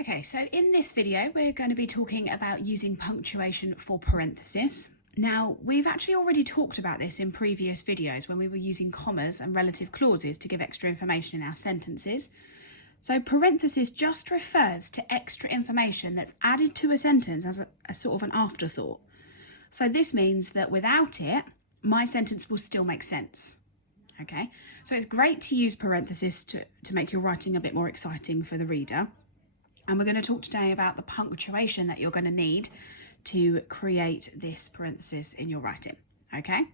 Okay, so in this video, we're going to be talking about using punctuation for parenthesis. Now, we've actually already talked about this in previous videos when we were using commas and relative clauses to give extra information in our sentences. So parenthesis just refers to extra information that's added to a sentence as a sort of an afterthought. So this means that without it, my sentence will still make sense. Okay, so it's great to use parenthesis to make your writing a bit more exciting for the reader. And we're going to talk today about the punctuation that you're going to need to create this parenthesis in your writing. Okay,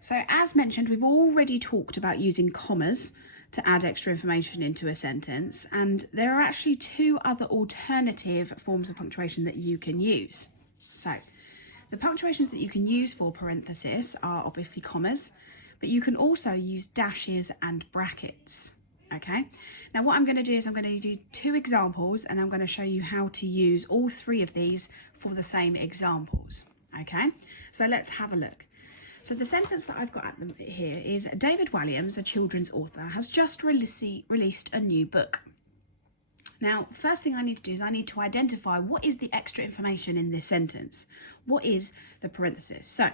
so as mentioned, we've already talked about using commas to add extra information into a sentence, and there are actually two other alternative forms of punctuation that you can use. So the punctuations that you can use for parenthesis are obviously commas, but you can also use dashes and brackets. Okay, now what I'm going to do is I'm going to do two examples and I'm going to show you how to use all three of these for the same examples. Okay, so let's have a look. So the sentence that I've got at here is David Walliams, a children's author, has just released a new book. Now, first thing I need to do is I need to identify what is the extra information in this sentence. What is the parenthesis? So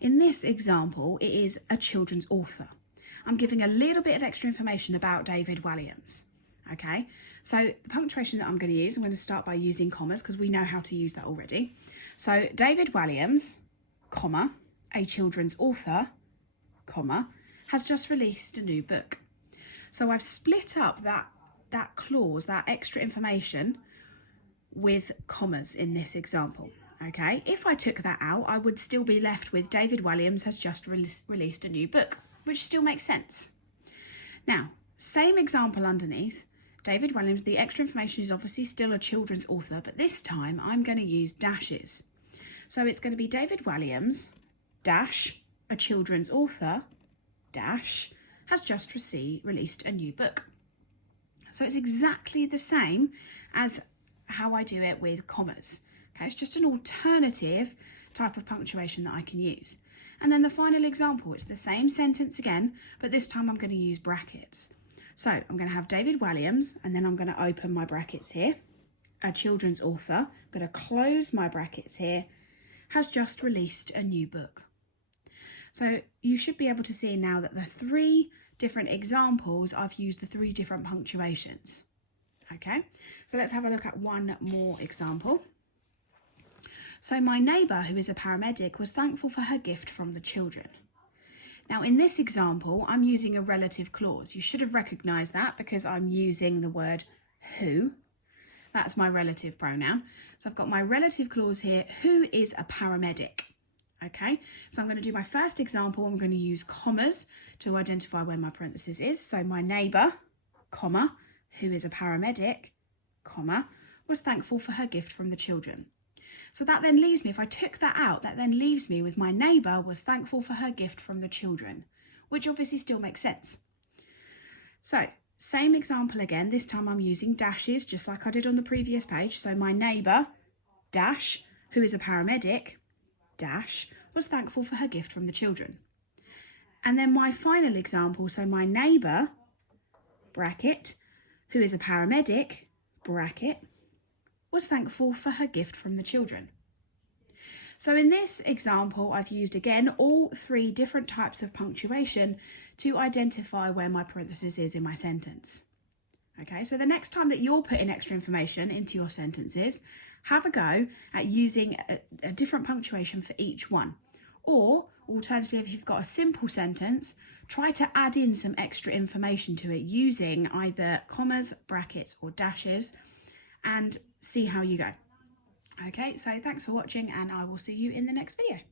in this example, it is a children's author. I'm giving a little bit of extra information about David Walliams. Okay, so the punctuation that I'm going to use, I'm going to start by using commas because we know how to use that already. So David Walliams, comma, a children's author, comma, has just released a new book. So I've split up that clause, that extra information, with commas in this example. Okay, if I took that out, I would still be left with David Walliams has just released a new book, which still makes sense. Now, same example underneath, David Walliams, the extra information is obviously still a children's author, but this time I'm going to use dashes. So it's going to be David Walliams, dash, a children's author, dash, has just released a new book. So it's exactly the same as how I do it with commas. Okay, it's just an alternative type of punctuation that I can use. And then the final example, it's the same sentence again, but this time I'm going to use brackets. So I'm going to have David Walliams, and then I'm going to open my brackets here. A children's author, I'm going to close my brackets here, has just released a new book. So you should be able to see now that the three different examples, I've used the three different punctuations. Okay, so let's have a look at one more example. So my neighbour, who is a paramedic, was thankful for her gift from the children. Now in this example, I'm using a relative clause. You should have recognised that because I'm using the word who. That's my relative pronoun. So I've got my relative clause here, who is a paramedic. Okay, so I'm going to do my first example. I'm going to use commas to identify where my parenthesis is. So my neighbour, comma, who is a paramedic, comma, was thankful for her gift from the children. So that then leaves me, if I took that out, that then leaves me with my neighbour was thankful for her gift from the children, which obviously still makes sense. So same example again, this time I'm using dashes just like I did on the previous page. So my neighbour, dash, who is a paramedic, dash, was thankful for her gift from the children. And then my final example, so my neighbour, bracket, who is a paramedic, bracket, was thankful for her gift from the children. So in this example, I've used again all three different types of punctuation to identify where my parenthesis is in my sentence. Okay, so the next time that you're putting extra information into your sentences, have a go at using a different punctuation for each one. Or alternatively, if you've got a simple sentence, try to add in some extra information to it using either commas, brackets or dashes, and see how you go. Okay, so thanks for watching and I will see you in the next video.